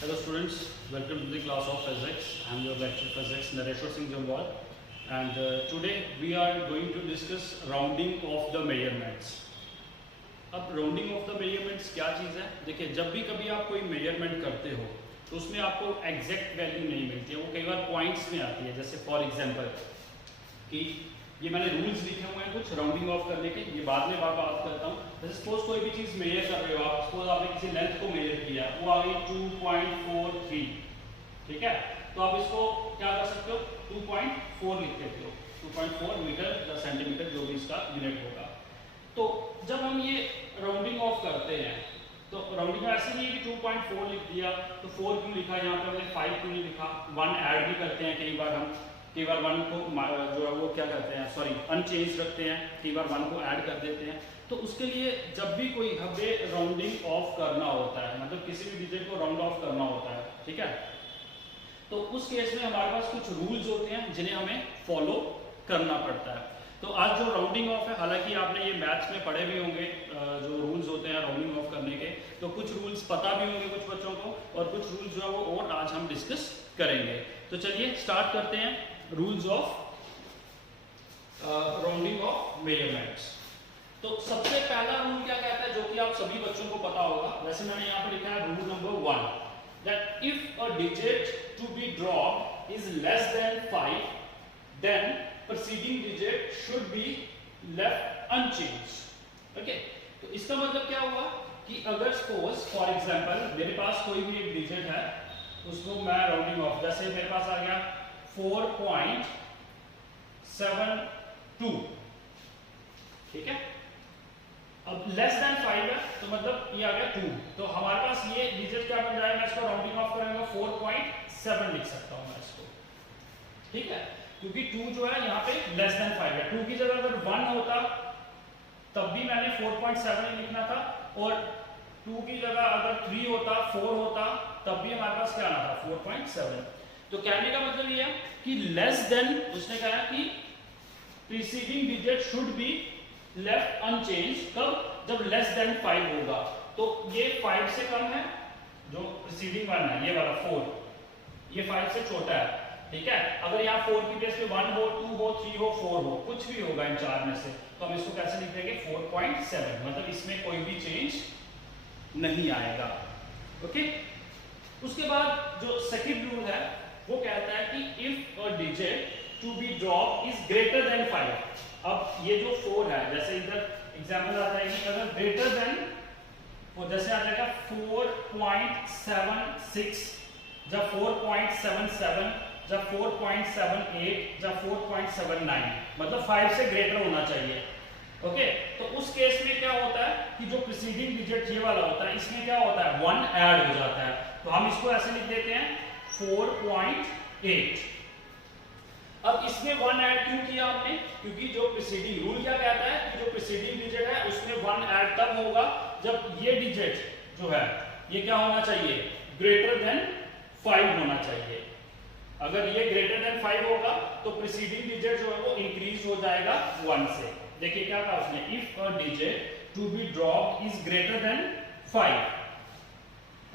Hello students, welcome to the class of physics. I am your lecturer physics Nareshwar Singh Jamwal, and today we are going to discuss rounding of the measurements. अब rounding of the measurements क्या चीज़ है? देखिए जब भी कभी आप कोई measurement करते हो तो उसमें आपको exact value नहीं मिलती है, वो कई बार points में आती है. जैसे for example कि ये मैंने रूल्स लिखे हुए हैं कुछ राउंडिंग ऑफ करने के, ये बाद में बात करता हूँ. जैसे सपोज कोई भी चीज़ मेजर कर रहे हो आप, सपोज आपने किसी लेंथ को मेजर किया, वो आ गई 2.43, ठीक है, तो आप इसको क्या कर सकते हो, 2.4 लिख देते हो, 2.4 मीटर या सेंटीमीटर जो भी इसका यूनिट होगा. तो जब हम ये राउंडिंग ऑफ करते हैं तो राउंडिंग ऐसे नहीं है कि 2.4 लिख दिया तो 4 क्यों लिखा, यहाँ पे हमने 5 क्यों नहीं लिखा. 1 ऐड भी करते हैं कई बार हम, कई बार 1 को जो है वो क्या करते हैं, सॉरी अनचेंज रखते हैं, कई बार 1 को ऐड कर देते हैं. तो उसके लिए जब भी कोई हमें राउंडिंग ऑफ करना होता है, मतलब किसी भी डिजिट को राउंड ऑफ करना होता है, ठीक है, तो उस केस में हमारे पास कुछ रूल्स होते हैं जिन्हें हमें फॉलो करना पड़ता है. तो आज जो राउंडिंग ऑफ है, हालांकि आपने ये मैथ्स में पढ़े भी होंगे जो रूल्स होते हैं राउंडिंग ऑफ करने के, तो कुछ रूल्स पता भी होंगे कुछ बच्चों को, और कुछ रूल्स जो है वो और आज हम डिस्कस करेंगे. तो चलिए स्टार्ट करते हैं rules of rounding of measurements. तो सबसे पहला रूल क्या कहता है, जो कि आप सभी बच्चों को पता होगा, वैसे मैंने यहाँ पर लिखा है rule number 1, that if a digit to be dropped is less than 5, then preceding digit should be left unchanged. Okay? तो इसका मतलब क्या हुआ कि अगर सपोज फॉर एग्जांपल मेरे पास कोई भी एक डिजिट है, उसको मैं राउंडिंग ऑफ, जैसे मेरे पास आ गया 4.72, ठीक है, अब लेस देन 5 है तो मतलब ये आ गया 2, तो हमारे पास ये डिजिट क्या बन जाएगा, मैं इसको राउंडिंग ऑफ करूंगा 4.7 लिख सकता हूं मैं इसको, ठीक है, क्योंकि 2 जो है यहाँ पे लेस देन 5 है. 2 की जगह अगर 1 होता तब भी मैंने 4.7 लिखना था, और 2 की जगह अगर 3 होता, 4 होता, तब भी हमारे पास क्या आना था, 4.7. तो कहने का मतलब ये है कि लेस देन, उसने कहा कि preceding digit should be left unchange. कब, जब लेस देन 5 होगा. तो ये 5 से कम है, जो प्रीसीडिंग वन है ये वाला 4, ये 5 से छोटा है, ठीक है. अगर यहाँ 4 की प्लेस पे 1 हो, 2 हो, 3 हो, 4 हो, कुछ भी होगा इन चार में से, तो हम इसको कैसे लिख देंगे, 4.7, मतलब इसमें कोई भी चेंज नहीं आएगा. ओके. उसके बाद जो सेकंड रूल है वो कहता है कि if a digit to be drop is greater than 5. अब ये जो 4 है, जैसे इधर एग्जांपल आता है कि अगर ग्रेटर देन, वो जैसे आ जाएगा 4.76, जब 4.77, जब 4.78, जब 4.79, मतलब 5 से ग्रेटर होना चाहिए. ओके. तो उस केस में क्या होता है कि जो प्रीसीडिंग डिजिट ये वाला होता है, इसमें क्या होता है, 1 ऐड हो जाता है. तो हम इसको ऐसे लिख देते हैं 4.8. अब इसमें 1 ऐड क्यों किया हमने, क्योंकि जो प्रीसीडिंग रूल क्या कहता है कि जो प्रीसीडिंग डिजिट है उसमें 1 ऐड तब होगा जब ये डिजिट जो है ये क्या होना चाहिए, ग्रेटर देन 5 होना चाहिए. अगर ये ग्रेटर देन 5 होगा तो प्रीसीडिंग डिजिट जो है वो इंक्रीज हो जाएगा 1 से. देखिए क्या कहा उसने, if a digit to be dropped is greater than 5,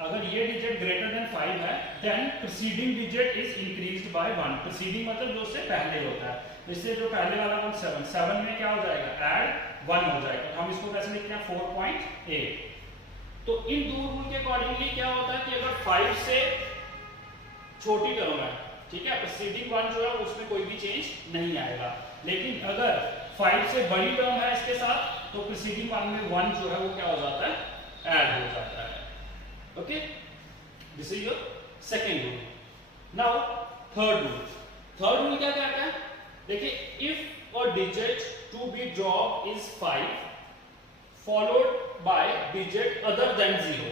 अगर ये डिजिट ग्रेटर देन 5 है, then preceding digit is increased by 1. Preceding मतलब जो से पहले होता है, इससे जो पहले वाला 7 में क्या हो जाएगा, ऐड 1 हो जाएगा. तो हम इसको कैसे लिखते हैं, 4.8. तो इन दो रूल के अकॉर्डिंगली क्या होता है कि अगर 5 से छोटी टर्म है, ठीक है, प्रीसीडिंग 1 जो है उसमें कोई भी चेंज नहीं आएगा. लेकिन अगर 5 से बड़ी टर्म है इसके साथ, तो प्रीसीडिंग 1 में 1 जो है वो क्या हो जाता है, ऐड हो जाता है. Okay, this is your second rule. Now third rule. Third rule क्या कहता है, देखिए, if a digit to be dropped is 5 followed by digit other than 0,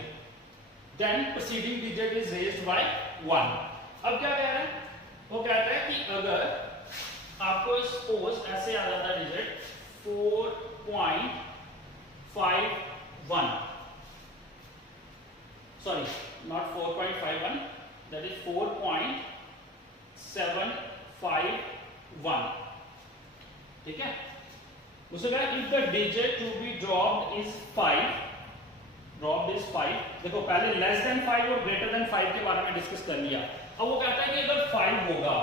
then preceding digit is raised by 1. अब क्या कह रहा है, वो कहता है कि अगर आपको सपोज ऐसे आ जाता है digit 4.51, sorry, not 4.51, that is 4.751, ठीक है. उसने कहा if the digit to be dropped is 5, drop is 5। देखो पहले लेस देन 5 और ग्रेटर देन 5 के बारे में डिस्कस कर लिया। अब वो कहता है कि अगर 5 होगा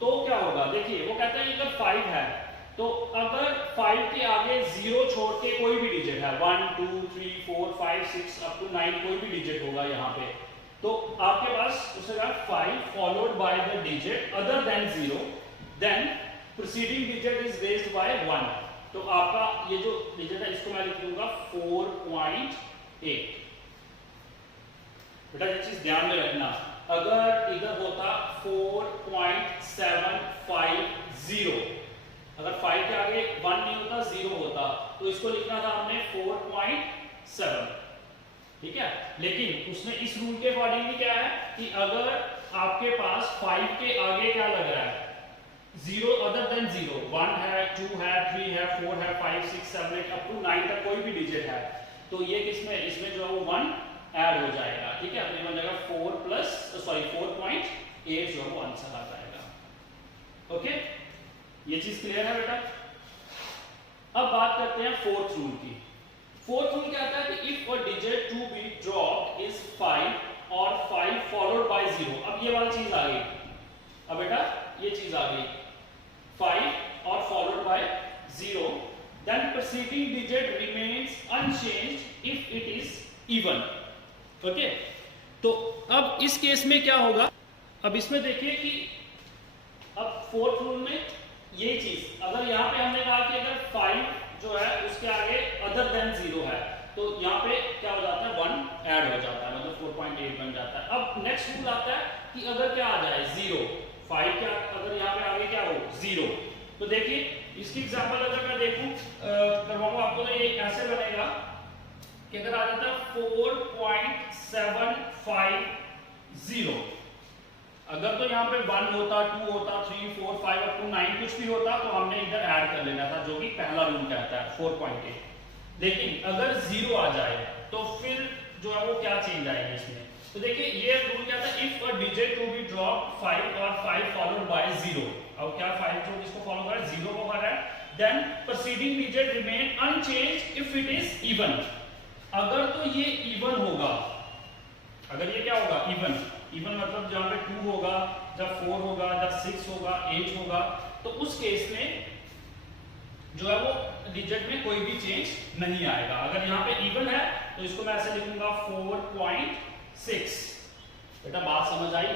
तो क्या होगा। देखिए वो कहता है कि अगर 5 है तो अगर 5 के आगे 0 छोड़ के कोई भी डिजिट है 1 2 3 4 5 6 अप टू 9 कोई भी डिजिट होगा यहाँ पे, तो आपके पास उसका 5 followed by the digit other than 0, then preceding digit is raised by 1। तो आपका ये जो डिजिट है इसको मैं लिख दूंगा 4.8। बेटा ये चीज ध्यान में रखना, अगर इधर होता 4.750, अगर 5 के आगे 1 नहीं होता 0 होता तो इसको लिखना था हमने 4.7, ठीक है। लेकिन उसने इस रूल के अकॉर्डिंग क्या है कि अगर आपके पास 5 के आगे क्या लग रहा है 0 अदर देन 0, 1 है 2 है 3 है 4 है 5 6 7 8 अप टू 9 तक कोई भी डिजिट है, तो ये किसमें इसमें जो है वो 1 ऐड हो जाएगा, ठीक है। अपने बन जाएगा 4.8 जो वो आंसर आ जाएगा। ओके, ये चीज क्लियर है बेटा। अब बात करते हैं फोर्थ रूल की। फोर्थ रूल कहता है कि if a digit to be dropped is 5 और 5 फॉलोड बाय 0। अब ये वाली चीज आ गई, अब बेटा ये चीज आ गई 5 और followed by 0, then preceding digit remains unchanged if it is even. Okay, तो अब इस केस में क्या होगा, अब इसमें देखिए कि अब फोर्थ रूल में ये चीज, अगर यहाँ पे हमने कहा कि अगर 5 जो है उसके आगे अदर देन 0 है तो यहाँ पे क्या हो जाता है 1 ऐड हो जाता है, मतलब 4.8 बन जाता है। अब नेक्स्ट रूल आता है कि अगर क्या आ जाए 0, 5 क्या अगर यहाँ पे आगे क्या हो 0, तो देखिए इसकी एग्जांपल अगर मैं देखूं करवाऊंगा आपको, तो ये ऐसे बनेगा कि अगर आ जाता है 4.750, अगर तो यहाँ पे 1 होता 2 होता 3 4 5 अप टू 9 कुछ भी होता तो हमने इधर ऐड कर लेना था, जो कि पहला रूल कहता है 4.8। लेकिन अगर 0 आ जाए तो फिर जो है वो क्या चेंज आएगा इसमें, तो देखिए ये रूल कहता है if a digit to be dropped 5 और 5 फॉलोड बाय 0। अब क्या 5 जो इसको फॉलो कर 0 को कर रहा है, then preceding digit remain unchanged if it is even. अगर तो ये इवन होगा, अगर ये क्या होगा इवन, इवन मतलब जहां पे 2 होगा, जब 4 होगा, जब 6 होगा, 8 होगा, तो उस केस में जो है वो डिजिट में कोई भी चेंज नहीं आएगा। अगर यहाँ पे इवन है तो इसको मैं ऐसे लिखूंगा 4.6। बेटा बात समझ आई,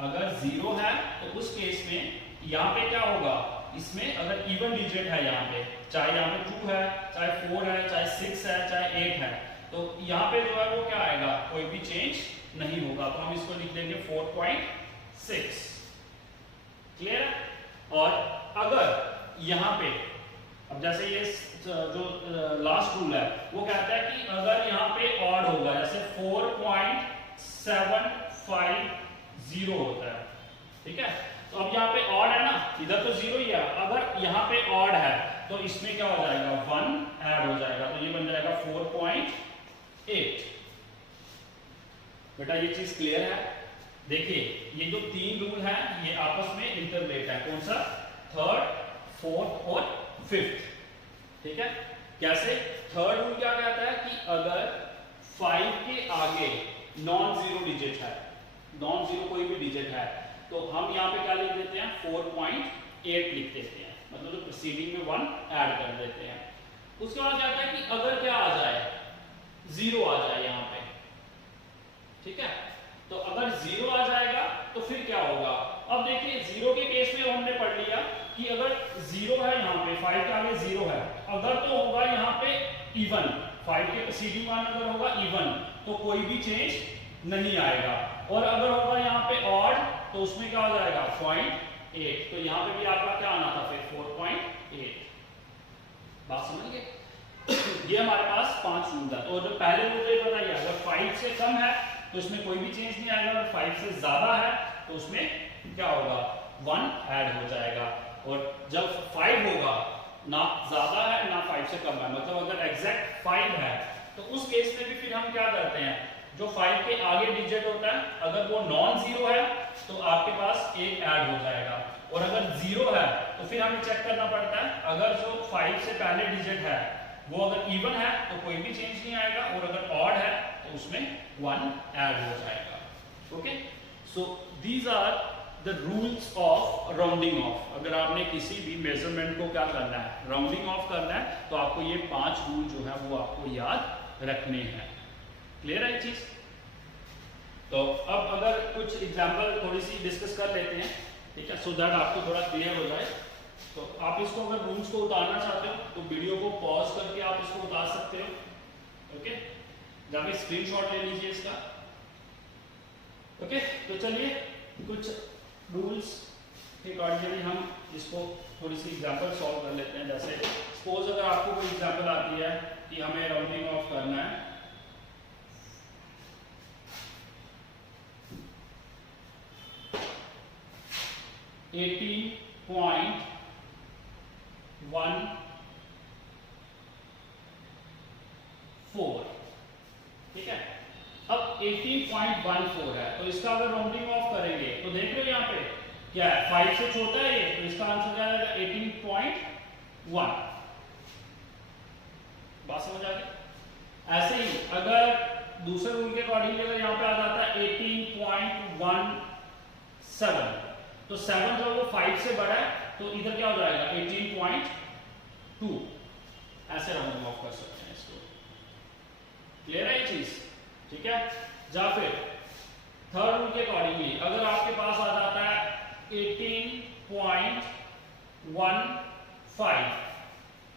अगर 0 है तो उस केस में यहाँ पे क्या होगा, इसमें अगर इवन डिजिट है यहाँ पे, चाहे यहाँ पे 2 है, चाहे 4 है, चाहे 6 है, चाहे 8 है, तो यहाँ पे जो है वो क्या आएगा, कोई भी चेंज नहीं होगा, तो हम इसको लिख देंगे 4.6। क्लियर। और अगर यहाँ पे अब जैसे ये जो लास्ट रूल है वो कहता है कि अगर यहाँ पे ऑड होगा, जैसे 4.750 होता है, ठीक है, तो अब यहाँ पे ऑड है ना, इधर तो 0 ही है, अगर यहाँ पे ऑड है तो इसमें क्या हो जाएगा 1 ऐड हो जाएगा, तो ये बन जाएगा 4.8। बेटा ये चीज क्लियर है। देखिए ये जो 3 रूल है ये आपस में इंटरलेट है, कौन सा, थर्ड, फोर्थ और फिफ्थ, ठीक है। कैसे, थर्ड रूल क्या कहता है कि अगर 5 के आगे नॉन जीरो डिजिट है, नॉन जीरो कोई भी डिजिट है, तो हम यहाँ पे क्या लिख देते हैं 4.8 लिख देते हैं, मतलब जो प्रीसीडिंग में 1 ऐड कर देते हैं। उसके बाद क्या कहता है कि अगर क्या आ जाए 0 आ जाए यहाँ पे, ठीक है, तो अगर 0 आ जाएगा तो फिर क्या होगा। अब देखिए 0 के केस में हमने पढ़ लिया कि अगर 0 है यहाँ पे, 5 के आगे 0 है, अगर तो होगा यहाँ पे इवन, 5 के प्रीसीडिंग वन अगर होगा इवन तो कोई भी चेंज नहीं आएगा, और अगर होगा यहाँ पे ऑड तो उसमें क्या हो जाएगा 0.8, तो यहाँ पे भी आपका क्या आना था फिर 4.8। बात समझ गए। ये हमारे पास 5 रूल है, और जो पहले रूल ये बताइए अगर 5 से कम है तो इसमें कोई भी चेंज नहीं आएगा, और 5 से ज्यादा है तो उसमें क्या होगा 1 ऐड हो जाएगा, और जब 5 होगा ना ज्यादा है ना 5 से कम है, मतलब अगर एग्जैक्ट 5 है तो उस केस में भी फिर हम क्या करते हैं, जो 5 के आगे डिजिट होता है अगर वो नॉन जीरो है तो आपके पास 1 ऐड हो जाएगा, और अगर 0 है तो फिर हमें चेक करना पड़ता है, अगर जो 5 से पहले डिजिट है वो अगर इवन है तो कोई भी चेंज नहीं आएगा, और अगर ऑड है तो उसमें 1 ऐड हो जाएगा। Okay, so these are the rules of rounding off. अगर आपने किसी भी मेजरमेंट को क्या करना है, राउंडिंग ऑफ करना है, तो आपको ये 5 रूल जो है वो आपको याद रखने हैं। क्लियर है चीज? तो अब अगर कुछ एग्जांपल थोड़ी सी डिस्कस कर लेते हैं, ठीक है, सो दैट आपको थोड़ा क्लियर हो जाए। तो आप इसको अगर रूल्स को उतारना चाहते हो तो वीडियो को पॉज करके आप इसको उतार सकते हो। ओके, जाके स्क्रीनशॉट ले लीजिए इसका। ओके, तो चलिए कुछ रूल्स के अकॉर्डिंगली हम इसको थोड़ी सी एग्जांपल सॉल्व कर लेते हैं। जैसे सपोज अगर आपको कोई एग्जांपल आती है कि हमें राउंडिंग ऑफ करना है, $18.14, ठीक है। अब 18.14 है, तो इसका अगर राउंडिंग ऑफ करेंगे तो देख रहे हो यहाँ पे क्या है, 5 से छोटा है ये, तो इसका आंसर क्या आएगा 18.1। बात समझ आ गई? ऐसे ही अगर दूसरे रूल के अकॉर्डिंग अगर यहाँ पे आ जाता है 18.17, तो 7 जो है वो 5 से बड़ा है, तो इधर क्या हो जाएगा 18.2। ऐसे राउंडिंग ऑफ कर सकते हैं इसको। क्लियर है ये चीज? ठीक है। या फिर थर्ड रूल के अकॉर्डिंगली अगर आपके पास आ जाता है 18.15,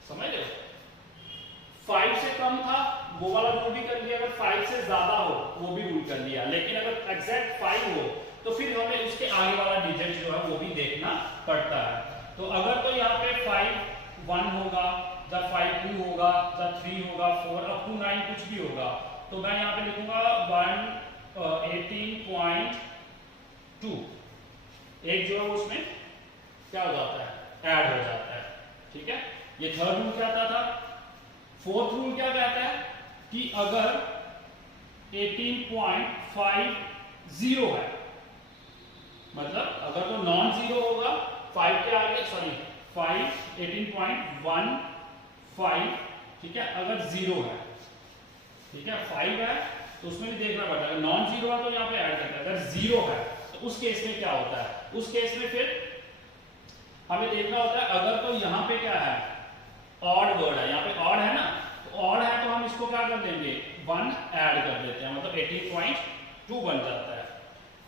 समझ लो 5 से कम था वो वाला रूल भी कर लिया, अगर 5 से ज्यादा हो वो भी रूल कर लिया, लेकिन अगर एग्जैक्ट 5 हो तो फिर हमें उसके आगे वाला डिजिट जो है वो भी देखना पड़ता है। तो अगर तो यहाँ पे 5 1 होगा, जब 5 2 होगा, जब 3 होगा, 4 अप टू 9 कुछ भी होगा, तो मैं यहाँ पे लिखूंगा 18.2। एक जो है उसमें क्या हो जाता है, ऐड हो जाता है। ठीक है, ये थर्ड रूल कहता था। फोर्थ रूल क्या कहता है कि अगर 18.50 है, मतलब अगर तो नॉन जीरो होगा 5 के आगे, सॉरी 18.15, ठीक है, अगर जीरो है, ठीक है, 5 है तो उसमें भी देखना पड़ता है, अगर नॉन जीरो है तो यहाँ पे ऐड करते हैं, अगर जीरो है तो उस केस में क्या होता है, उस केस में फिर हमें देखना होता है, अगर तो यहाँ पे क्या है ऑड वर्ड है, यहाँ पे ऑड है ना, तो ऑड है तो हम इसको क्या कर देंगे 1 ऐड कर देते हैं, मतलब 18.2 बन जाता है।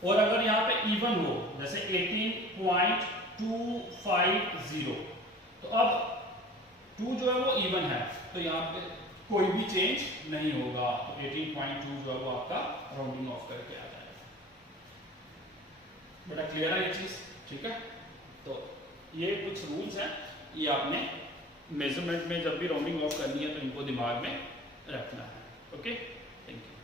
और अगर यहाँ पे इवन हो जैसे 18.250, तो अब 2 जो है वो इवन है तो यहाँ पे कोई भी चेंज नहीं होगा, तो 18.2 जो है वो आपका राउंडिंग ऑफ करके आ जाएगा। बड़ा क्लियर है ये चीज? ठीक है, तो ये कुछ रूल्स हैं, ये आपने मेजरमेंट में जब भी राउंडिंग ऑफ करनी है तो इनको दिमाग में रखना है। Okay, thank you.